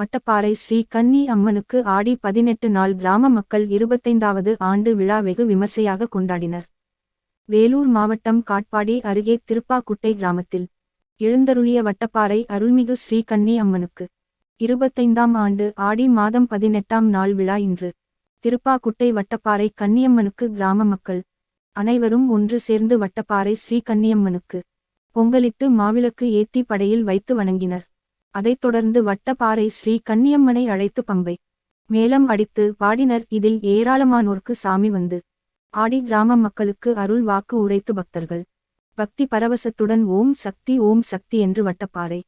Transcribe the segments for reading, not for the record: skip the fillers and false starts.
வட்டப்பாறை ஸ்ரீ கன்னி அம்மனுக்கு ஆடி 18 நாள் கிராம மக்கள் 25வது ஆண்டு விழா வெகு விமர்சையாக கொண்டாடினர். வேலூர் மாவட்டம் காட்பாடி அருகே திருப்பாக்குட்டை கிராமத்தில் எழுந்தருளிய வட்டப்பாறை அருள்மிகு ஸ்ரீ கன்னி அம்மனுக்கு 25ஆம் ஆண்டு ஆடி மாதம் 18ஆம் நாள் விழா இன்று. திருப்பாக்குட்டை வட்டப்பாறை கன்னியம்மனுக்கு கிராம மக்கள் அனைவரும் ஒன்று சேர்ந்து வட்டப்பாறை ஸ்ரீ கன்னியம்மனுக்கு பொங்கலிட்டு மாவிளக்கு ஏத்தி படையில் வைத்து வணங்கினர். அதைத் தொடர்ந்து வட்டப்பாறை ஸ்ரீ கன்னியம்மனை அழைத்து பம்பை மேளம் அடித்து பாடினர். இதில் ஏராளமானோருக்கு சாமி வந்து ஆடி கிராம மக்களுக்கு அருள் வாக்கு உரைத்து பக்தர்கள் பக்தி பரவசத்துடன் ஓம் சக்தி என்று வட்டப்பாறை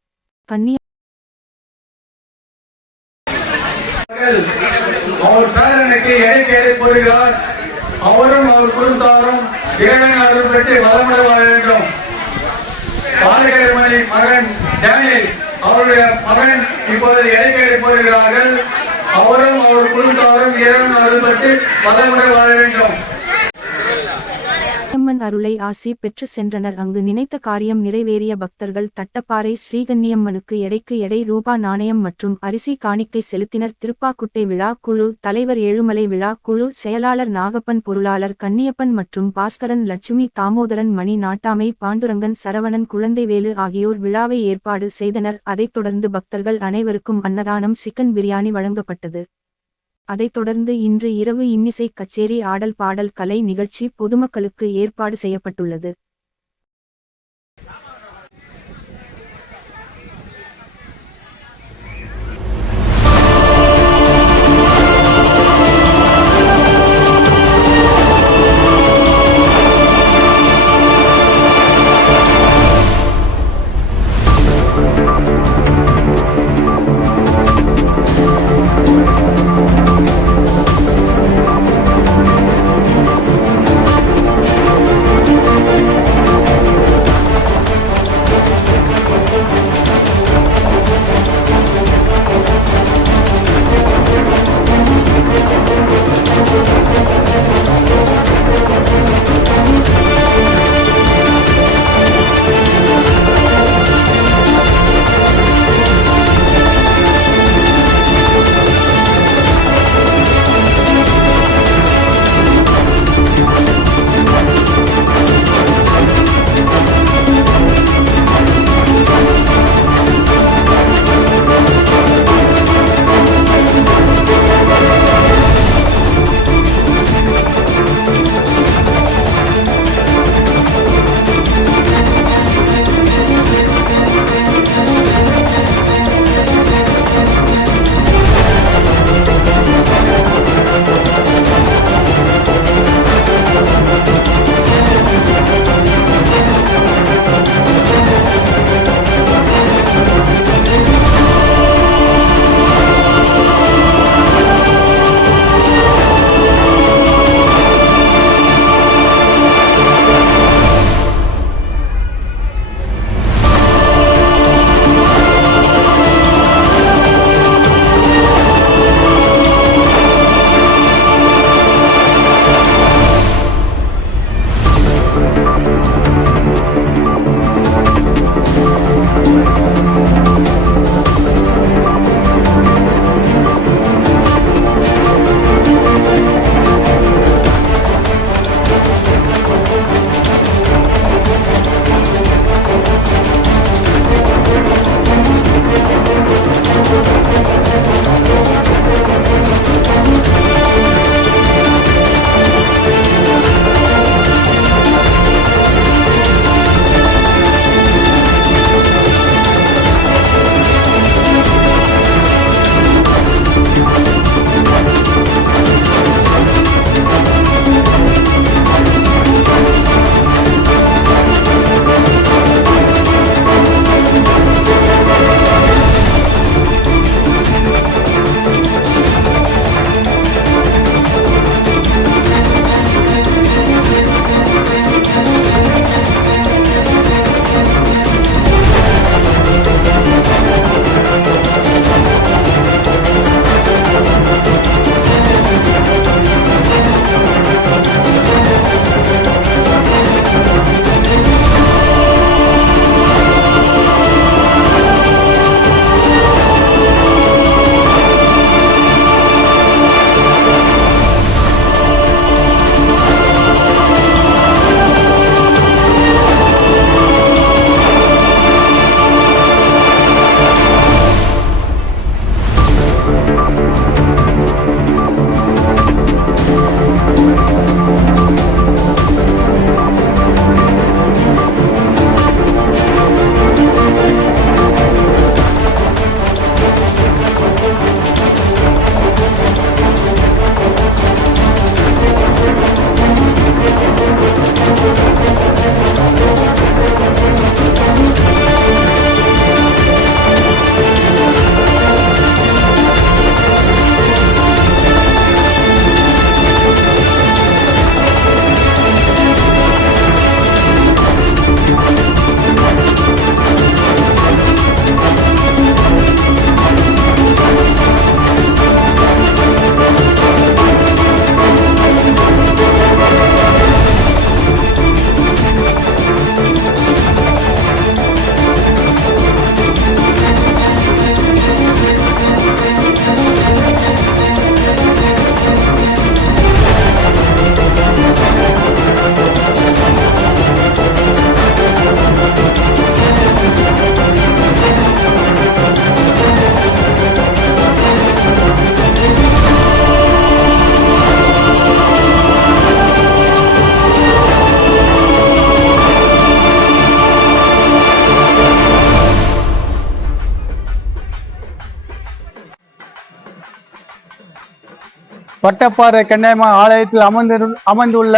கன்னிய அவர் பேரனுக்கு எடை போடுகிறார். அவரும் அவர் குடும்பத்தாரும் இறைவன் அருள் பெற்று வளமுட வாழ வேண்டும். பாலகர்மணி மகன் டேனியல் அவருடைய மகன் இப்போது எடை போடுகிறார்கள். அவரும் அவர் குடும்பத்தாரும் இறைவன் அருள் பெற்று வளமுட வாழ வேண்டும். அம்மன் அருளை ஆசி பெற்று சென்றனர். அங்கு நினைத்த காரியம் நிறைவேறிய பக்தர்கள் தட்டப்பாறை ஸ்ரீகன்னியம்மனுக்கு எடைக்கு எடை ரூபா நாணயம் மற்றும் அரிசி காணிக்கை செலுத்தினர். திருப்பாக்குட்டை விழா குழு தலைவர் ஏழுமலை விழா குழு செயலாளர் நாகப்பன் பொருளாளர் கன்னியப்பன் மற்றும் பாஸ்கரன் லட்சுமி தாமோதரன் மணி நாட்டாமை பாண்டுரங்கன் சரவணன் குழந்தைவேலு ஆகியோர் விழாவை ஏற்பாடு செய்தனர். அதைத் தொடர்ந்து பக்தர்கள் அனைவருக்கும் அன்னதானம் சிக்கன் பிரியாணி வழங்கப்பட்டது. அதைத் தொடர்ந்து இன்று இரவு இன்னிசை கச்சேரி ஆடல் பாடல் கலை நிகழ்ச்சி பொதுமக்களுக்கு ஏற்பாடு செய்யப்பட்டுள்ளது. வட்டப்பாறை கன்னியம்மன் ஆலயத்தில் அமர்ந்துள்ள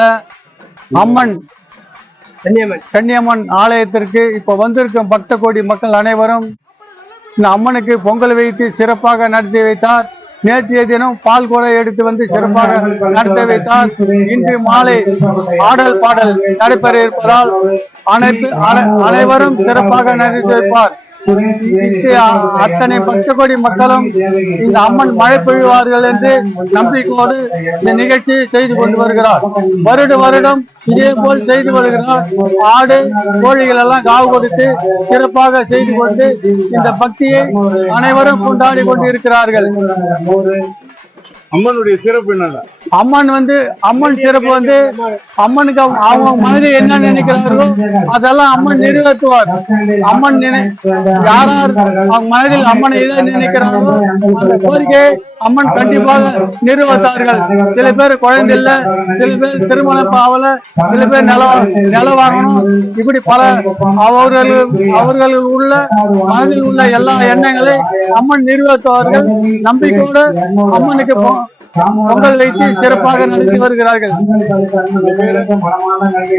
அம்மன் கன்னியம்மன் ஆலயத்திற்கு இப்ப வந்திருக்கும் பக்த கோடி மக்கள் அனைவரும் இந்த அம்மனுக்கு பொங்கல் வைத்து சிறப்பாக நடத்தி வைத்தார். நேற்றைய தினம் பால் கூட எடுத்து வந்து சிறப்பாக நடத்தி வைத்தார். இன்று மாலை ஆடல் பாடல் நடைபெற இருப்பதால் அனைவரும் சிறப்பாக நடத்தி வைப்பார். அத்தனை பக்த கோடி மக்களும் இந்த அம்மன் மழை பொழிவார்கள் என்று நம்பிக்கையோடு இந்த நிகழ்ச்சியை செய்து கொண்டு வருகிறார். வருடம் இதே போல் செய்து வருகிறார். ஆடு கோழிகள் எல்லாம் காவு கொடுத்து சிறப்பாக செய்து கொண்டு இந்த பக்தியை அனைவரும் கொண்டாடி கொண்டு இருக்கிறார்கள். அம்மனுடைய சிறப்பு என்ன? அம்மன் சிறப்பு அம்மனுக்கு அவங்க மனதில் என்ன நினைக்கிறார்களோ அதெல்லாம் அம்மன் நிறைவேற்றுவார். அம்மன் யார் அவங்க மனதில் அம்மனை எதை நினைக்கிறார்களோ அந்த கோரிக்கையை அம்மன் கண்டிப்பாக நிறைவேற்றார்கள். சில பேர் குழந்தை இல்லை, சில பேர் திருமணம் ஆகல, சில பேர் நில வாங்கணும், இப்படி பல அவர்கள் உள்ள மனதில் உள்ள எல்லா எண்ணங்களை அம்மன் நிறைவேற்றுவார்கள். நம்பிக்கையோடு அம்மனுக்கு பொங்கல் வைத்து சிறப்பாக நடத்தி வருகிறார்கள்.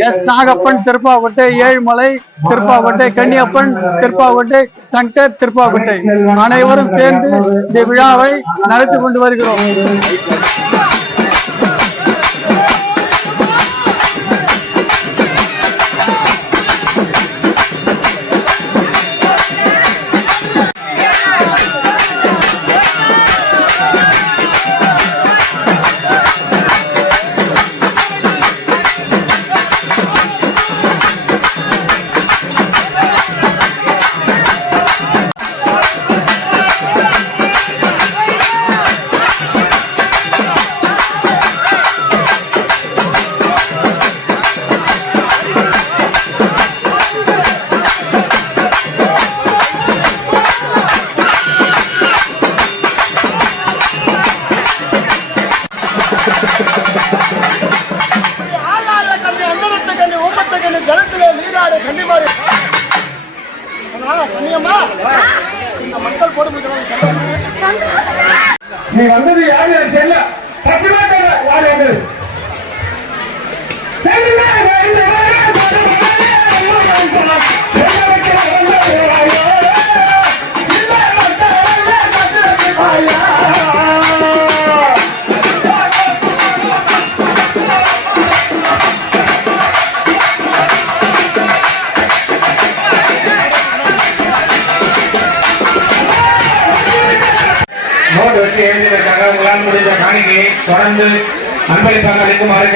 எஸ் நாகப்பன் திருப்பாக்கோட்டை, ஏழுமலை திருப்பாக்கோட்டை, கன்னியப்பன் திருப்பாக்கோட்டை, சங்கர் திருப்பாக்கோட்டை அனைவரும் சேர்ந்து இந்த விழாவை நடத்தி கொண்டு வருகிறோம். நீ வந்தது யாரு தெரியல, சத்தியமா தெரியல யாரு வந்து நோட் வச்சு எழுதியிருக்காங்க. உங்களால் முடிஞ்ச காணிக்கை தொடர்ந்து அன்பளிப்பாக அளிக்குமாறு